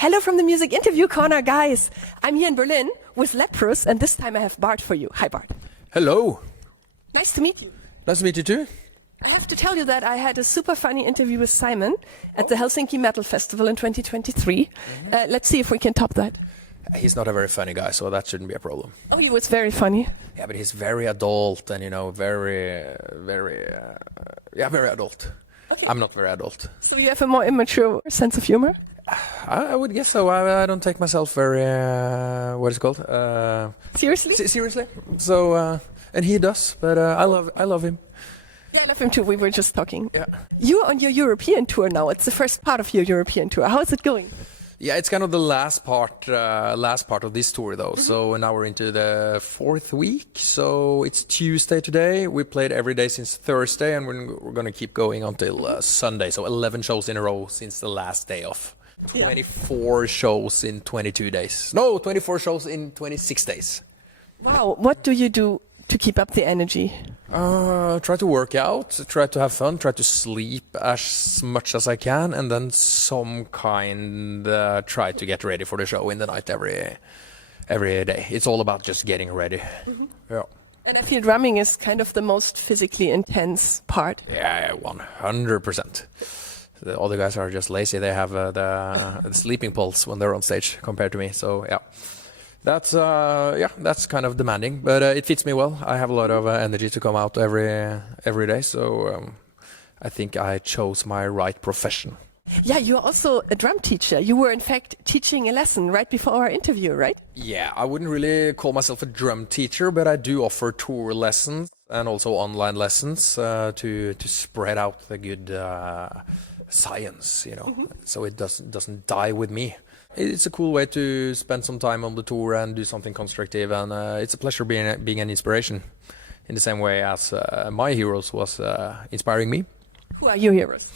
Hello from the Music Interview Corner, guys. I'm here in Berlin with LEPROUS, and this time I have Baard for you. Hi, Baard. Hello. Nice to meet you. Nice to meet you too. I have to tell you that I had a super funny interview with Simon at the Helsinki Metal Festival in 2023. Let's see if we can top that. He's not a very funny guy, so that shouldn't be a problem. Oh, he was very funny. Yeah, but he's very adult and, very adult. Okay. I'm not very adult. So you have a more immature sense of humor? I would guess so. I don't take myself very, what is it called? Seriously? Seriously. So, and he does, but I love him. Yeah, I love him too. We were just talking. Yeah. You're on your European tour now. It's the first part of your European tour. How is it going? Yeah, it's kind of the last part of this tour though. So now we're into the 4th week. So it's Tuesday today. We played every day since Thursday, and we're going to keep going until Sunday. So 11 shows in a row since the last day off. 24 shows in 22 days. No, 24 shows in 26 days. Wow. What do you do to keep up the energy? Try to work out, try to have fun, try to sleep as much as I can, and then try to get ready for the show in the night every day. It's all about just getting ready. Yeah. And I feel drumming is kind of the most physically intense part. Yeah, 100%. The other guys are just lazy. They have the sleeping pills when they're on stage compared to me. So yeah. That's kind of demanding, but it fits me well. I have a lot of energy to come out every day, so I think I chose my right profession. Yeah, you're also a drum teacher. You were in fact teaching a lesson right before our interview, right? Yeah, I wouldn't really call myself a drum teacher, but I do offer tour lessons and also online lessons to spread out the good science, so it doesn't die with me. It's a cool way to spend some time on the tour and do something constructive, and it's a pleasure being an inspiration in the same way as my heroes was inspiring me. Who are your heroes?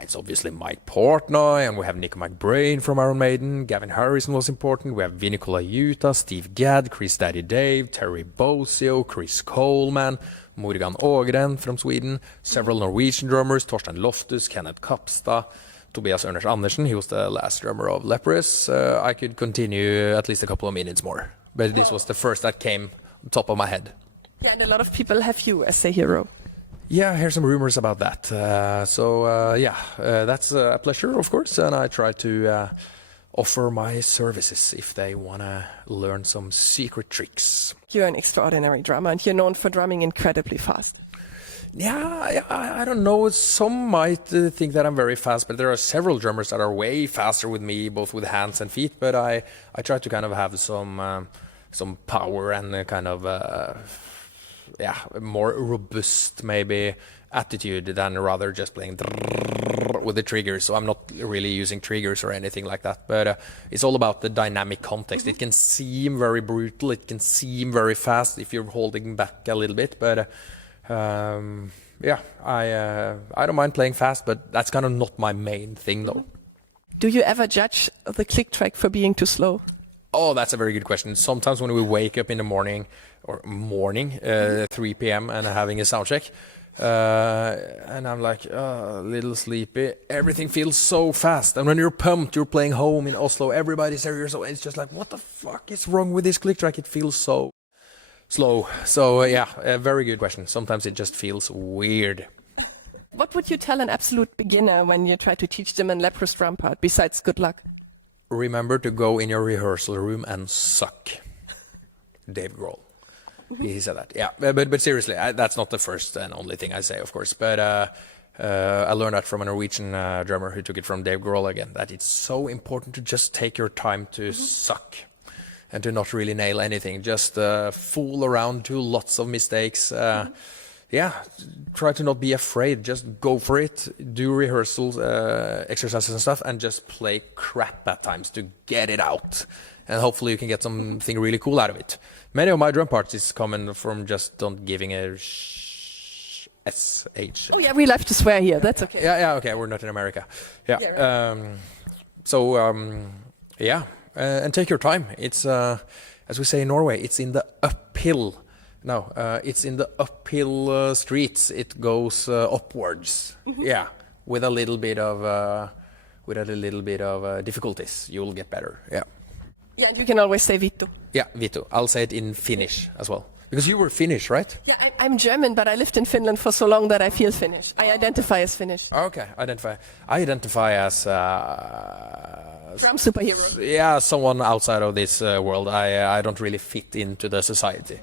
It's obviously Mike Portnoy, and we have Nico McBrain from Iron Maiden. Gavin Harrison was important. We have Vinny Colaiuta, Steve Gadd, Chris Daddy Dave, Terry Bozzio, Chris Coleman, Morgan Ågren from Sweden, several Norwegian drummers, Torstein Loftus, Kenneth Kapstad, Tobias Erners Andersen. He was the last drummer of LEPROUS. I could continue at least a couple of minutes more, but this was the first that came on top of my head. Yeah, and a lot of people have you as a hero. Yeah, I hear some rumors about that. That's a pleasure, of course, and I try to offer my services if they want to learn some secret tricks. You're an extraordinary drummer, and you're known for drumming incredibly fast. Yeah, I don't know. Some might think that I'm very fast, but there are several drummers that are way faster with me, both with hands and feet. But I try to kind of have some power and kind of more robust maybe attitude than rather just playing with the triggers. So I'm not really using triggers or anything like that. But it's all about the dynamic context. It can seem very brutal. It can seem very fast if you're holding back a little bit, but. I don't mind playing fast, but that's kind of not my main thing, though. Do you ever judge the click track for being too slow? Oh, that's a very good question. Sometimes when we wake up in the morning, 3 p.m. and having a sound check, and I'm like, a little sleepy. Everything feels so fast. And when you're pumped, you're playing home in Oslo, everybody's there. So it's just like, what the fuck is wrong with this click track? It feels so slow. So a very good question. Sometimes it just feels weird. What would you tell an absolute beginner when you try to teach them a LEPROUS drum part, besides good luck? Remember to go in your rehearsal room and suck. Dave Grohl. He said that. Yeah, but seriously, that's not the first and only thing I say, of course. But I learned that from a Norwegian drummer who took it from Dave Grohl again, that it's so important to just take your time to suck. And to not really nail anything, just fool around, do lots of mistakes. Try to not be afraid, just go for it, do rehearsals, exercises and stuff, and just play crap at times to get it out. And hopefully you can get something really cool out of it. Many of my drum parts is coming from just don't giving a SH. Oh yeah, we like to swear here, that's okay. Yeah, okay, we're not in America. And take your time. It's, as we say in Norway, it's in the uphill. No, it's in the uphill streets. It goes upwards. Yeah, with a little bit of with a little bit of difficulties, you will get better. Yeah. Yeah, you can always say Vittu. Yeah, Vito. I'll say it in Finnish as well. Because you were Finnish, right? Yeah, I'm German, but I lived in Finland for so long that I feel Finnish. I identify as Finnish. Okay, I identify as Drum superhero. yeah, someone outside of this world. I don't really fit into the society.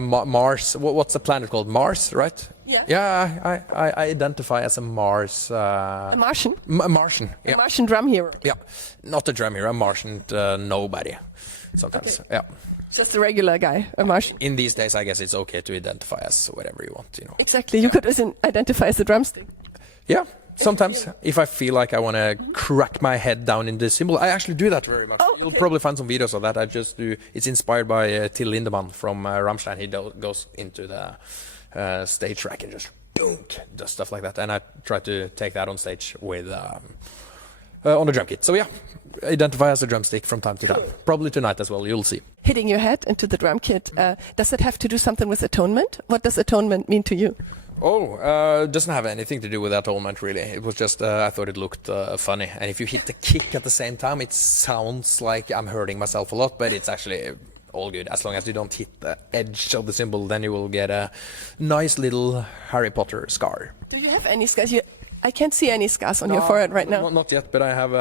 Mars. What's the planet called? Mars, right? Yeah. Yeah, I identify as a Mars. A Martian. A Martian. Yeah. A Martian drum hero. Yeah, not a drum hero. A Martian nobody. Sometimes. Okay. Yeah. Just a regular guy, a Martian. In these days, I guess it's okay to identify as whatever you want. You know. Exactly. You could identify as a drumstick. Yeah. Sometimes, if I feel like I want to crack my head down in the cymbal, I actually do that very much. Oh, okay. You'll probably find some videos of that. I just do. It's inspired by Till Lindemann from Rammstein. He goes into the stage rack and just dunk, does stuff like that. And I try to take that on stage with on the drum kit. So yeah, identify as a drumstick from time to time. Probably tonight as well. You'll see. Hitting your head into the drum kit. Does it have to do something with atonement? What does atonement mean to you? Oh, doesn't have anything to do with atonement really. It was just I thought it looked funny. And if you hit the kick at the same time, it sounds like I'm hurting myself a lot, but it's actually all good. As long as you don't hit the edge of the cymbal, then you will get a nice little Harry Potter scar. Do you have any scars? I can't see any scars on your forehead right now. Not yet, but I have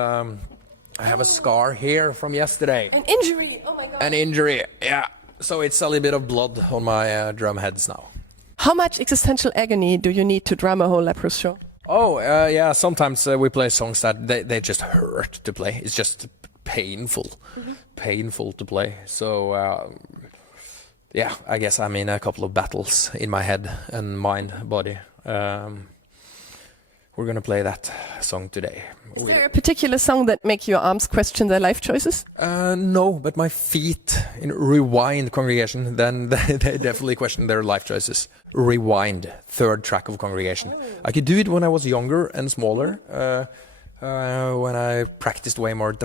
a scar here from yesterday. An injury. Oh my god. An injury. Yeah. So it's a little bit of blood on my drum heads now. How much existential agony do you need to drum a whole LEPROUS show? Oh, yeah, sometimes we play songs that they just hurt to play. It's just painful, painful to play. So, yeah, I guess I'm in a couple of battles in my head and mind, body. We're going to play that song today. Is there a particular song that make your arms question their life choices? No, but my feet in Rewind Congregation, then they definitely question their life choices. Rewind, third track of Congregation. I could do it when I was younger and smaller, when I practiced way more.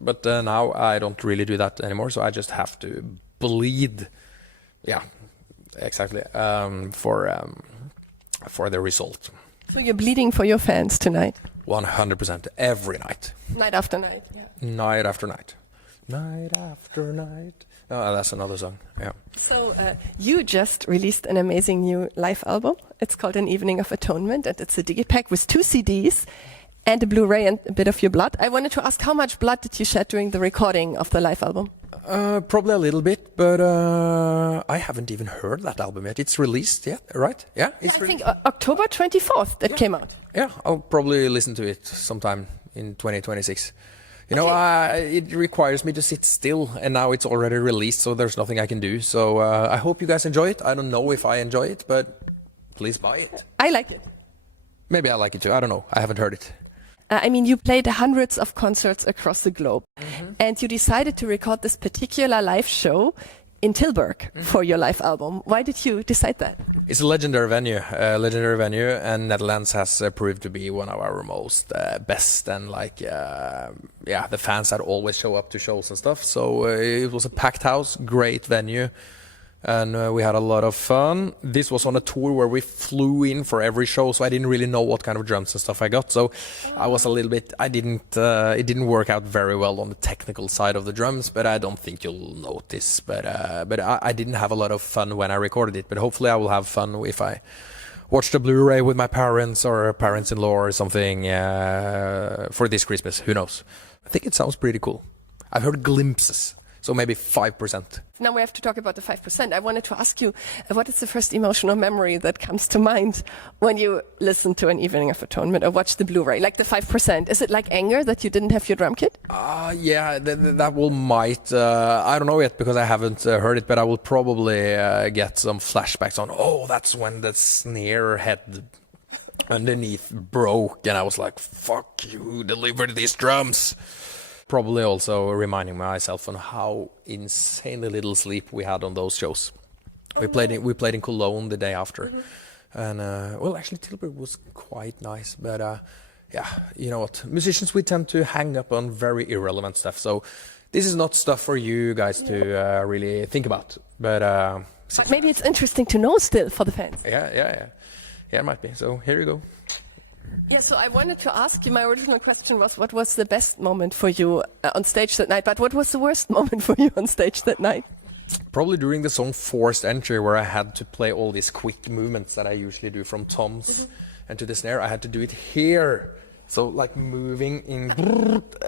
But now I don't really do that anymore, so I just have to bleed. Yeah, exactly. For the result. So you're bleeding for your fans tonight? 100% every night. Night after night. Yeah. Night after night. Night after night. Oh, that's another song. Yeah. So you just released an amazing new live album. It's called An Evening of Atonement, and it's a digipack with 2 CDs and a Blu-ray and a bit of your blood. I wanted to ask, how much blood did you shed during the recording of the live album? Probably a little bit, but I haven't even heard that album yet. It's released yet, right? Yeah, it's I think October 24th that came out. Yeah, I'll probably listen to it sometime in 2026. You know, it requires me to sit still, and now it's already released, so there's nothing I can do. So I hope you guys enjoy it. I don't know if I enjoy it, but please buy it. I like it. Maybe I like it too. I don't know. I haven't heard it. I mean, you played hundreds of concerts across the globe, and you decided to record this particular live show in Tilburg for your live album. Why did you decide that? It's a legendary venue, and Netherlands has proved to be one of our most best, and the fans that always show up to shows and stuff. So it was a packed house, great venue. And we had a lot of fun. This was on a tour where we flew in for every show, so I didn't really know what kind of drums and stuff I got. So I was a little bit, it didn't work out very well on the technical side of the drums, but I don't think you'll notice. But I didn't have a lot of fun when I recorded it, but hopefully I will have fun if I watch the Blu-ray with my parents or parents-in-law or something for this Christmas. Who knows? I think it sounds pretty cool. I've heard glimpses. So maybe 5%. Now we have to talk about the 5%. I wanted to ask you, what is the first emotional memory that comes to mind when you listen to An Evening of Atonement or watch the Blu-ray? Like the 5%. Is it like anger that you didn't have your drum kit? Yeah, that might. I don't know yet because I haven't heard it, but I will probably get some flashbacks on, that's when the snare head underneath broke. And I was like, fuck you, deliver these drums. Probably also reminding myself on how insanely little sleep we had on those shows. We played in Cologne the day after, and actually Tilburg was quite nice. But you know what? Musicians, we tend to hang up on very irrelevant stuff. So this is not stuff for you guys to really think about. But maybe it's interesting to know still for the fans. Yeah, it might be. So here you go. Yeah, so I wanted to ask you, my original question was, what was the best moment for you on stage that night? But what was the worst moment for you on stage that night? Probably during the song Forced Entry, where I had to play all these quick movements that I usually do from toms and to the snare. I had to do it here. So like moving in,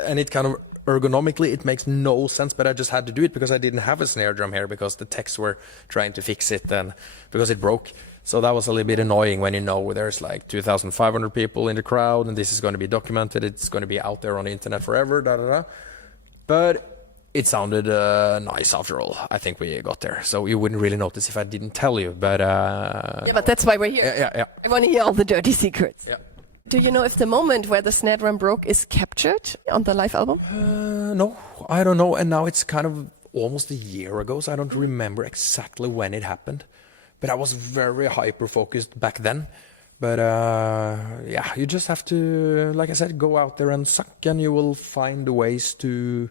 and it kind of ergonomically, it makes no sense, but I just had to do it because I didn't have a snare drum here because the techs were trying to fix it and because it broke. So that was a little bit annoying when you know there's like 2,500 people in the crowd and this is going to be documented. It's going to be out there on the internet forever, da da da. But it sounded nice after all. I think we got there. So you wouldn't really notice if I didn't tell you, but... yeah, but that's why we're here. Yeah. I want to hear all the dirty secrets. Yeah. Do you know if the moment where the snare drum broke is captured on the live album? No, I don't know. And now it's kind of almost a year ago, so I don't remember exactly when it happened. But I was very hyper-focused back then. But yeah, you just have to, like I said, go out there and suck, and you will find ways to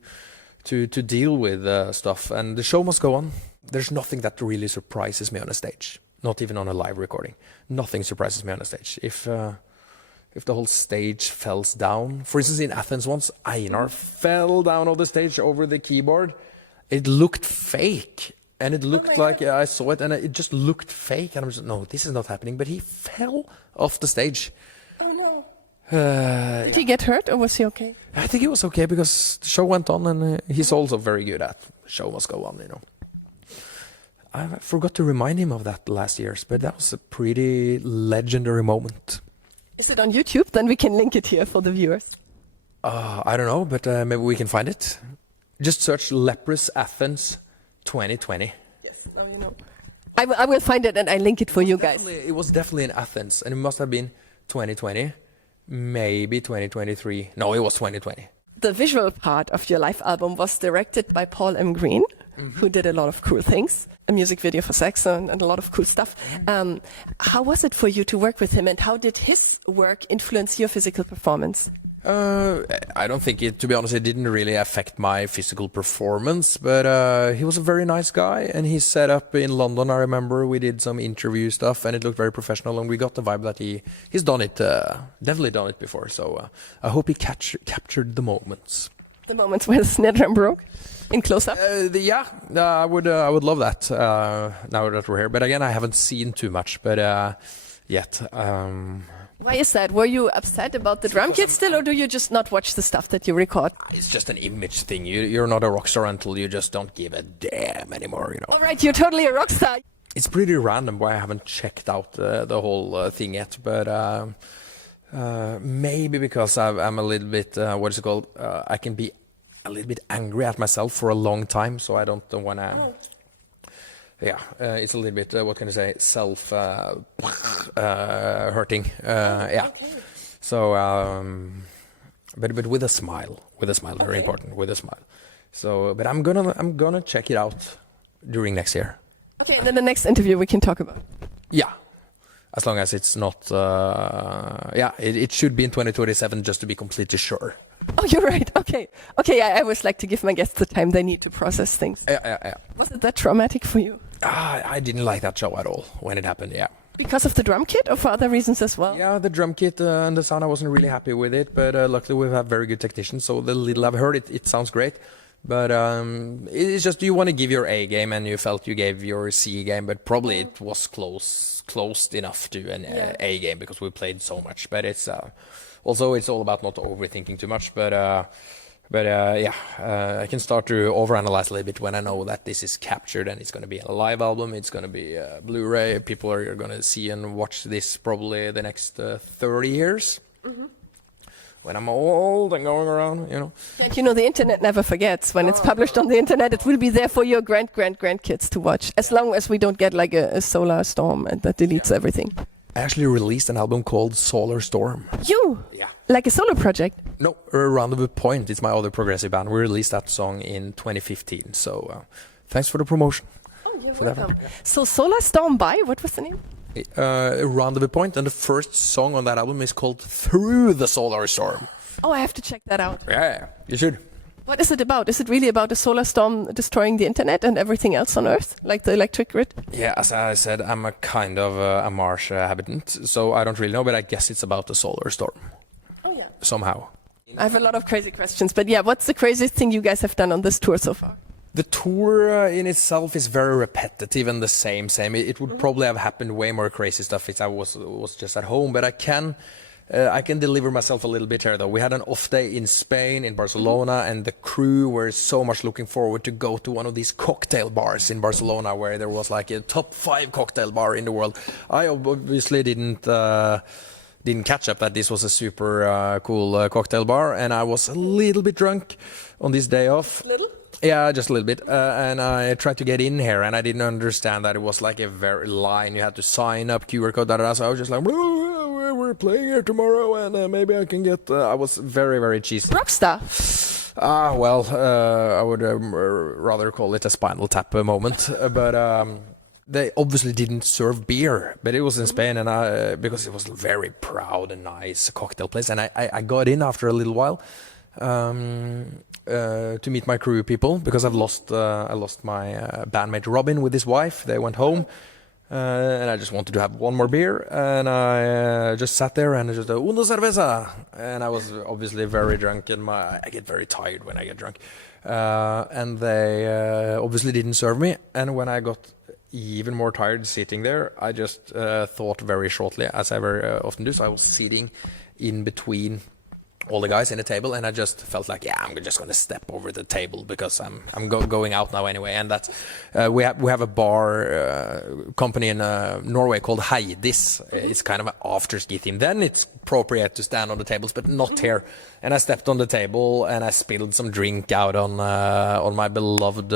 deal with stuff. And the show must go on. There's nothing that really surprises me on a stage, not even on a live recording. Nothing surprises me on a stage. If the whole stage falls down, for instance, in Athens once, Einar fell down on the stage over the keyboard. It looked fake. And it looked like, I saw it, and it just looked fake. And I was like, no, this is not happening. But he fell off the stage. Oh, no. Did he get hurt, or was he okay? I think he was okay, because the show went on, and he's also very good at show must go on, you know. I forgot to remind him of that last year's, but that was a pretty legendary moment. Is it on YouTube? Then we can link it here for the viewers. I don't know, but maybe we can find it. Just search Leprous Athens 2020. Yes, now you know. I will find it and I link it for you guys. It was definitely in Athens, and it must have been 2020, maybe 2023. No, it was 2020. The visual part of your live album was directed by Paul M. Green, who did a lot of cool things, a music video for Saxon and a lot of cool stuff. How was it for you to work with him, and how did his work influence your physical performance? I don't think it, to be honest, it didn't really affect my physical performance, but he was a very nice guy, and he set up in London. I remember we did some interview stuff, and it looked very professional, and we got the vibe that he's done it, definitely done it before. So I hope he captured the moments. The moments where the snare drum broke in close up. Yeah, I would love that now that we're here. But again, I haven't seen too much, but yet. Why is that? Were you upset about the drum kit still, or do you just not watch the stuff that you record? It's just an image thing. You're not a rock star until you just don't give a damn anymore, you know. All right, you're totally a rock star. It's pretty random why I haven't checked out the whole thing yet, but maybe because I'm a little bit, what is it called? I can be a little bit angry at myself for a long time, so I don't want to... Yeah, it's a little bit, what can I say, self-hurting. Yeah. Okay. So, but with a smile, very important, with a smile. So, but I'm gonna check it out during next year. Okay, and then the next interview we can talk about. Yeah, as long as it's not, yeah, it should be in 2027, just to be completely sure. Oh, you're right. Okay. I always like to give my guests the time they need to process things. Yeah. Was it that traumatic for you? I didn't like that show at all when it happened, yeah. Because of the drum kit, or for other reasons as well? Yeah, the drum kit and the sound, I wasn't really happy with it, but luckily we have very good technicians, so the little I've heard, it sounds great. But it's just, you want to give your A game, and you felt you gave your C game, but probably it was close enough to an A game, because we played so much. But it's also, it's all about not overthinking too much, but yeah, I can start to overanalyze a little bit when I know that this is captured and it's going to be a live album, it's going to be a Blu-ray, people are going to see and watch this probably the next 30 years. When I'm old and going around, you know. And you know, the internet never forgets. When it's published on the internet, it will be there for your grandkids to watch, as long as we don't get like a solar storm and that deletes everything. I actually released an album called Solar Storm. You? Yeah. Like a solo project? No, Roundabout Point. It's my other progressive band. We released that song in 2015. So thanks for the promotion. Oh, you're for welcome. So Solar Storm by, what was the name? Roundabout Point, and the first song on that album is called Through the Solar Storm. Oh, I have to check that out. Yeah, you should. What is it about? Is it really about a solar storm destroying the internet and everything else on Earth, like the electric grid? Yeah, as I said, I'm a kind of a Mars habitant, so I don't really know, but I guess it's about the solar storm. Oh yeah. Somehow. I have a lot of crazy questions, but yeah, what's the craziest thing you guys have done on this tour so far? The tour in itself is very repetitive and the same. It would probably have happened way more crazy stuff if I was just at home, but I can deliver myself a little bit here though. We had an off day in Spain, in Barcelona, and the crew were so much looking forward to go to one of these cocktail bars in Barcelona where there was like a top 5 cocktail bar in the world. I obviously didn't catch up that this was a super cool cocktail bar, and I was a little bit drunk on this day off. Little? Yeah, just a little bit. And I tried to get in here, and I didn't understand that it was like a very line. You had to sign up, QR code, da, da, da. So I was just like, we're playing here tomorrow, and maybe I can get... I was very, very cheesy. Rockstar. I would rather call it a Spinal Tap moment. But they obviously didn't serve beer, but it was in Spain, and because it was a very proud and nice cocktail place. And I got in after a little while. To meet my crew people, because I lost my bandmate Robin with his wife. They went home, and I just wanted to have one more beer, and I just sat there and just una cerveza, and I was obviously very drunk, and I get very tired when I get drunk, and they obviously didn't serve me, and when I got even more tired sitting there, I just thought very shortly, as I very often do. So I was sitting in between all the guys in the table, and I just felt like, yeah, I'm just going to step over the table because I'm going out now anyway. And that's we have a bar company in Norway called Heidis. It's kind of an after ski theme. Then it's appropriate to stand on the tables, but not here. And I stepped on the table and I spilled some drink out on my beloved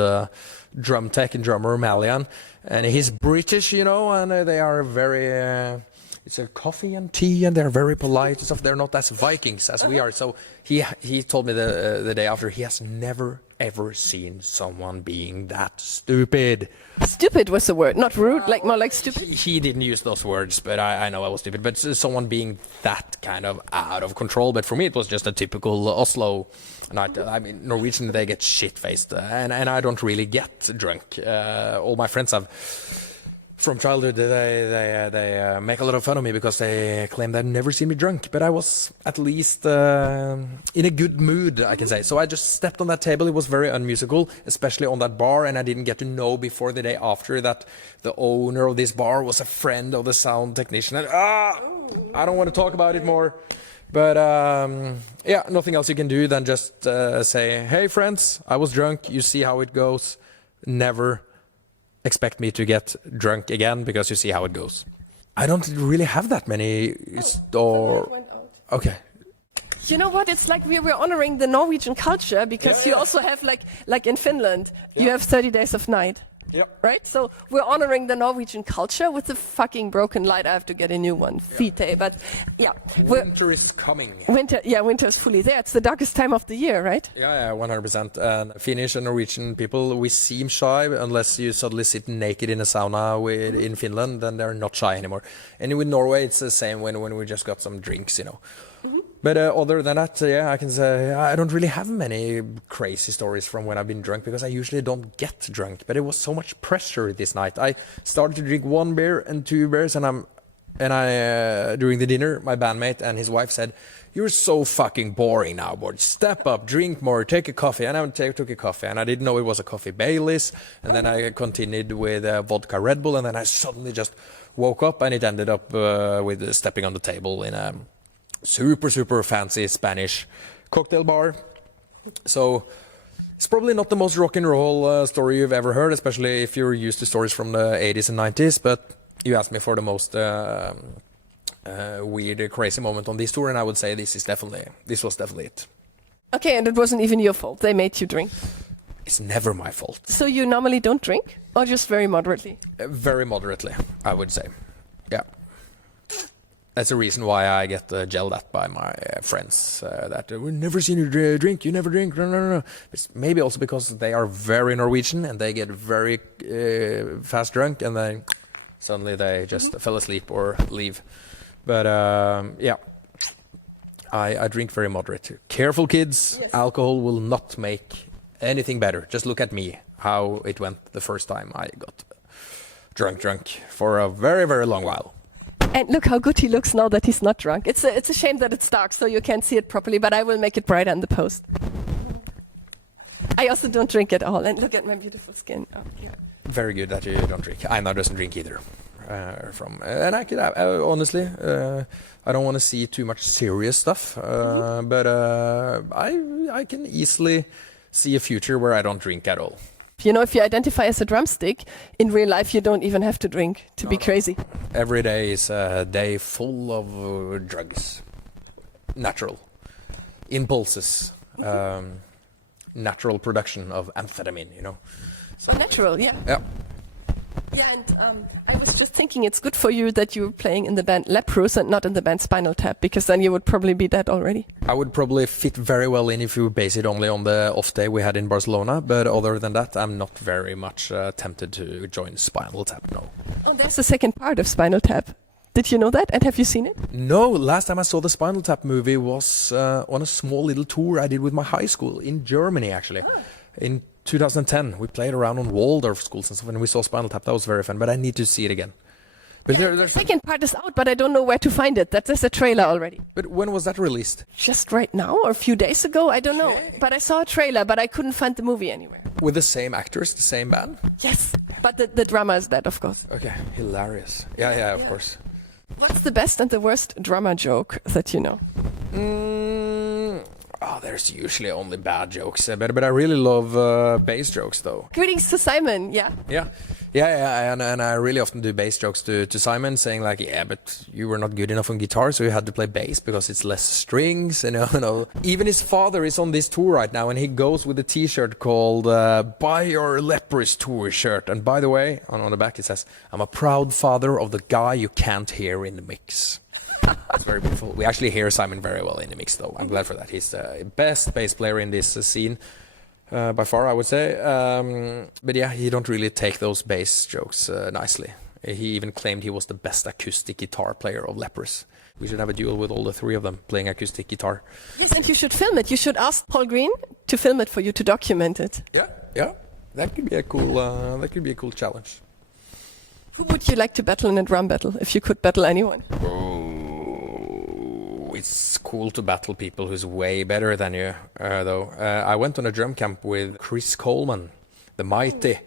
drum tech and drummer Malian, and he's British, and they are very. It's a coffee and tea, and they're very polite and stuff. They're not as Vikings as we are. So he told me the day after, he has never ever seen someone being that stupid. Stupid was the word, not rude, like more like stupid. He didn't use those words, but I know I was stupid. But someone being that kind of out of control. But for me, it was just a typical Oslo night. I mean, Norwegian, they get shit faced, and I don't really get drunk. All my friends have. From childhood, they make a lot of fun of me because they claim they've never seen me drunk. But I was at least in a good mood, I can say. So I just stepped on that table. It was very unmusical, especially on that bar. And I didn't get to know before the day after that the owner of this bar was a friend of the sound technician. And, I don't want to talk about it more. But yeah, nothing else you can do than just say, hey, friends, I was drunk. You see how it goes. Never expect me to get drunk again because you see how it goes. I don't really have that many Okay. You know what? It's like we were honoring the Norwegian culture because you also have like in Finland, you have 30 days of night. Yeah. Right? So we're honoring the Norwegian culture with a fucking broken light. I have to get a new one. Fite. But yeah. Winter is coming. Winter is fully there. It's the darkest time of the year, right? Yeah, 100%. And Finnish and Norwegian people, we seem shy unless you suddenly sit naked in a sauna in Finland, then they're not shy anymore. And with Norway, it's the same when we just got some drinks, Mm-hmm. But other than that, I can say I don't really have many crazy stories from when I've been drunk because I usually don't get drunk. But it was so much pressure this night. I started to drink 1 beer and 2 beers, and I during the dinner, my bandmate and his wife said, "You're so fucking boring now, Baard. Step up, drink more, take a coffee." And I took a coffee, and I didn't know it was a coffee Baileys. And then I continued with vodka Red Bull, and then I suddenly just woke up, and it ended up with stepping on the table in a super fancy Spanish cocktail bar. So it's probably not the most rock and roll story you've ever heard, especially if you're used to stories from the 80s and 90s. But you asked me for the most weird, crazy moment on this tour, and I would say this was definitely it. Okay, and it wasn't even your fault. They made you drink. It's never my fault. So you normally don't drink, or just very moderately? Very moderately, I would say. Yeah. That's the reason why I get yelled at by my friends that we've never seen you drink, you never drink, no. It's maybe also because they are very Norwegian and they get very fast drunk and then suddenly they just fell asleep or leave. But yeah, I drink very moderate. Careful, kids. Yes. Alcohol will not make anything better. Just look at me, how it went the first time I got drunk for a very, very long while. And look how good he looks now that he's not drunk. It's a shame that it's dark, so you can't see it properly, but I will make it brighter in the post. I also don't drink at all, and look at my beautiful skin. Oh, yeah. Very good that you don't drink. Einar doesn't drink either. And I could honestly, I don't want to see too much serious stuff, but I can easily see a future where I don't drink at all. You know, if you identify as a drumstick, in real life you don't even have to drink to be crazy. Every day is a day full of drugs. Natural. Impulses. Natural production of amphetamine, you know. So natural, yeah. Yeah. Yeah, and I was just thinking it's good for you that you're playing in the band LEPROUS and not in the band Spinal Tap, because then you would probably be dead already. I would probably fit very well in if you base it only on the off day we had in Barcelona, but other than that, I'm not very much tempted to join Spinal Tap, no. Oh, there's the second part of Spinal Tap. Did you know that? And have you seen it? No, last time I saw the Spinal Tap movie was on a small little tour I did with my high school in Germany, actually. In 2010, we played around on Waldorf schools and stuff, and we saw Spinal Tap. That was very fun, but I need to see it again. But The second part is out, but I don't know where to find it. There's a trailer already. But when was that released? Just right now or a few days ago? I don't know. But I saw a trailer, but I couldn't find the movie anywhere. With the same actors, the same band? Yes, but the drama is dead, of course. Okay, hilarious. Yeah, of course. What's the best and the worst drama joke that you know? There's usually only bad jokes, but I really love bass jokes, though. Greetings to Simon, yeah. Yeah, and I really often do bass jokes to Simon, saying like, yeah, but you were not good enough on guitar, so you had to play bass because it's less strings, you know. Even his father is on this tour right now, and he goes with a T-shirt called "Buy Your Leprous Tour Shirt." And by the way, on the back it says, "I'm a proud father of the guy you can't hear in the mix." It's very beautiful. We actually hear Simon very well in the mix, though. I'm glad for that. He's the best bass player in this scene. By far, I would say. But yeah, he don't really take those bass jokes nicely. He even claimed he was the best acoustic guitar player of LEPROUS. We should have a duel with all the three of them playing acoustic guitar. Yes, and you should film it. You should ask Paul Green to film it for you, to document it. Yeah. That could be a cool challenge. Who would you like to battle in a drum battle, if you could battle anyone? It's cool to battle people who's way better than you, though. I went on a drum camp with Chris Coleman, the mighty,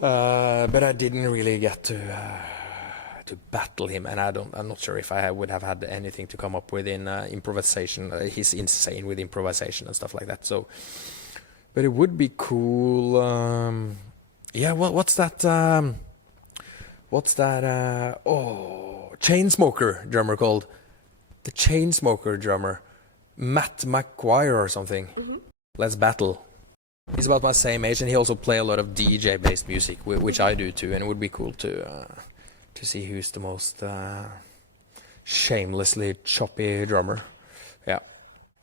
but I didn't really get to battle him, and I'm not sure if I would have had anything to come up with in improvisation. He's insane with improvisation and stuff like that. So, but it would be cool. What's that? Chainsmoker drummer called? The Chainsmoker drummer, Matt McGuire or something. Let's battle. He's about my same age, and he also play a lot of DJ-based music, which I do too. And it would be cool to see who's the most shamelessly choppy drummer. Yeah.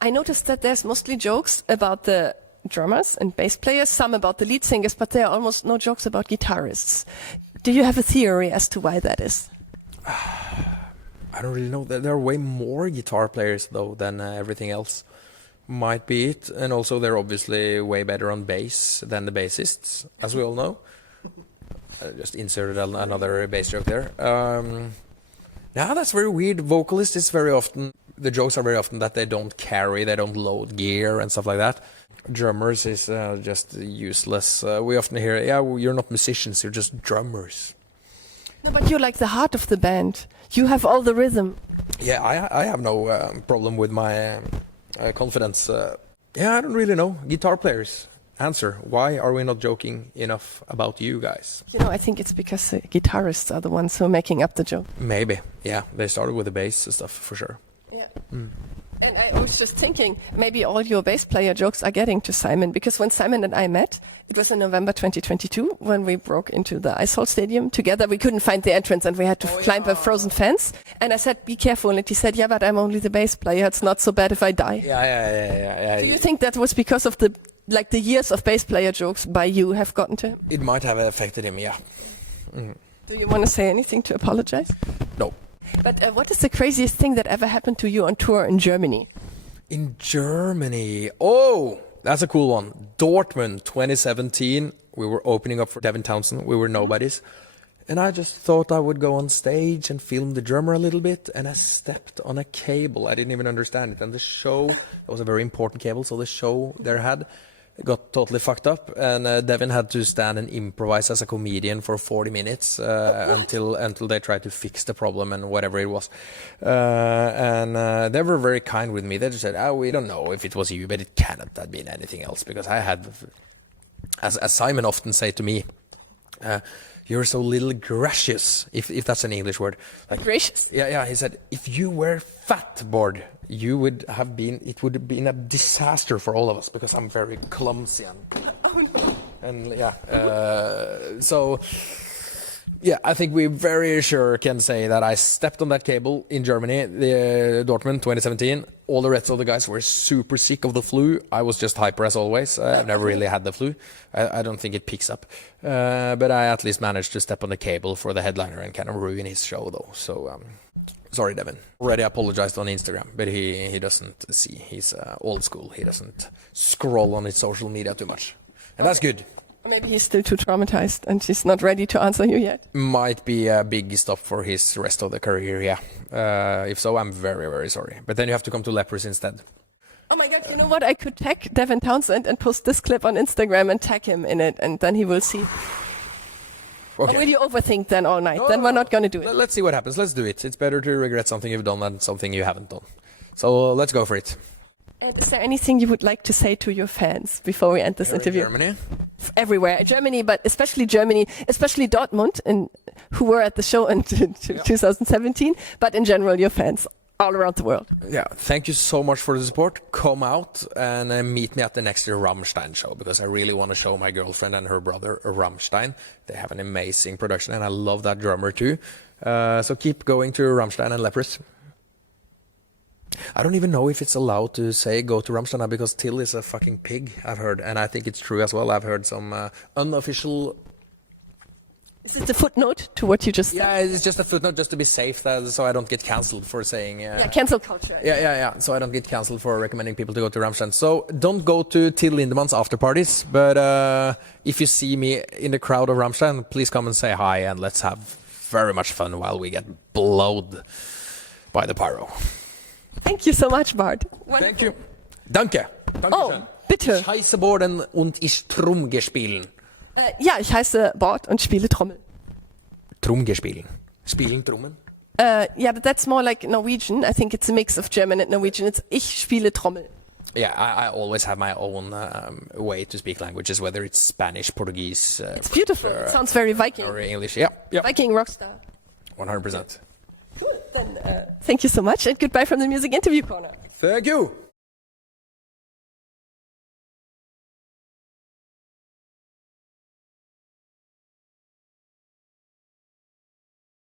I noticed that there's mostly jokes about the drummers and bass players, some about the lead singers, but there are almost no jokes about guitarists. Do you have a theory as to why that is? I don't really know. There are way more guitar players, though, than everything else. Might be it. And also they're obviously way better on bass than the bassists, as we all know. I just inserted another bass joke there. That's very weird. Vocalists is very often, the jokes are very often that they don't carry, they don't load gear and stuff like that. Drummers is just useless. We often hear, you're not musicians, you're just drummers. No, but you're like the heart of the band. You have all the rhythm. Yeah, I have no problem with my confidence. I don't really know. Guitar players, answer. Why are we not joking enough about you guys? You know, I think it's because the guitarists are the ones who are making up the joke. Maybe, yeah. They started with the bass and stuff, for sure. Yeah. And I was just thinking, maybe all your bass player jokes are getting to Simon, because when Simon and I met, it was in November 2022, when we broke into the Ice Hall Stadium together. We couldn't find the entrance, and we had to climb a frozen fence. And I said, be careful. And he said, yeah, but I'm only the bass player. It's not so bad if I die. Yeah. Do you think that was because of the years of bass player jokes by you have gotten to him? It might have affected him, yeah. Do you want to say anything to apologize? No. But what is the craziest thing that ever happened to you on tour in Germany? In Germany, oh, that's a cool one. Dortmund 2017, we were opening up for Devin Townsend. We were nobodies. And I just thought I would go on stage and film the drummer a little bit, and I stepped on a cable. I didn't even understand it. And the show, that was a very important cable, so the show there had got totally fucked up, and Devin had to stand and improvise as a comedian for 40 minutes until they tried to fix the problem and whatever it was. And they were very kind with me. They just said, "Oh, we don't know if it was you, but it cannot have been anything else," because I had, as Simon often say to me, "You're so little gracious," if that's an English word. Like gracious. Yeah. He said, "If you were fat, Baard, it would have been a disaster for all of us, because I'm very clumsy and yeah." So yeah, I think we very sure can say that I stepped on that cable in Germany, the Dortmund 2017. All the rest of the guys were super sick of the flu. I was just hyper as always. I've never really had the flu. I don't think it picks up. But I at least managed to step on the cable for the headliner and kind of ruin his show though. So sorry, Devin. Already apologized on Instagram, but he doesn't see. He's old school. He doesn't scroll on his social media too much. And that's good. Maybe he's still too traumatized and he's not ready to answer you yet. Might be a big stop for his rest of the career, yeah. If so, I'm very, very sorry. But then you have to come to Leprous instead. Oh my God, you know what? I could tag Devin Townsend and post this clip on Instagram and tag him in it, and then he will see. Okay. Or will you overthink then all night? Then we're not going to do it. Let's see what happens. Let's do it. It's better to regret something you've done than something you haven't done. So let's go for it. And is there anything you would like to say to your fans before we end this interview? Germany? Everywhere. Germany, but especially Germany, especially Dortmund, and who were at the show in 2017, but in general, your fans all around the world. Yeah, thank you so much for the support. Come out and meet me at the next Rammstein show, because I really want to show my girlfriend and her brother Rammstein. They have an amazing production, and I love that drummer too. So keep going to Rammstein and Leprous. I don't even know if it's allowed to say go to Rammstein now, because Till is a fucking pig, I've heard, and I think it's true as well. I've heard some unofficial... Is it a footnote to what you just said? Yeah, it's just a footnote just to be safe, so I don't get cancelled for saying... yeah, cancel culture. Yeah, so I don't get cancelled for recommending people to go to Rammstein. So don't go to Till Lindemann's after parties, but if you see me in the crowd of Rammstein, please come and say hi, and let's have very much fun while we get blowed by the pyro. Thank you so much, Baard. Thank you. Danke. Oh, bitte. Ich heiße Baard und ich Trommel spielen. Ja, ich heiße Baard und spiele Trommel. Trommel spielen. Spielen Trommeln? Yeah, but that's more like Norwegian. I think it's a mix of German and Norwegian. It's ich spiele Trommel. Yeah, I always have my own way to speak languages, whether it's Spanish, Portuguese... it's beautiful. It sounds very Viking. Or English, yeah. Viking rockstar. 100%. Cool. Then thank you so much, and goodbye from the Music Interview Corner. Thank you.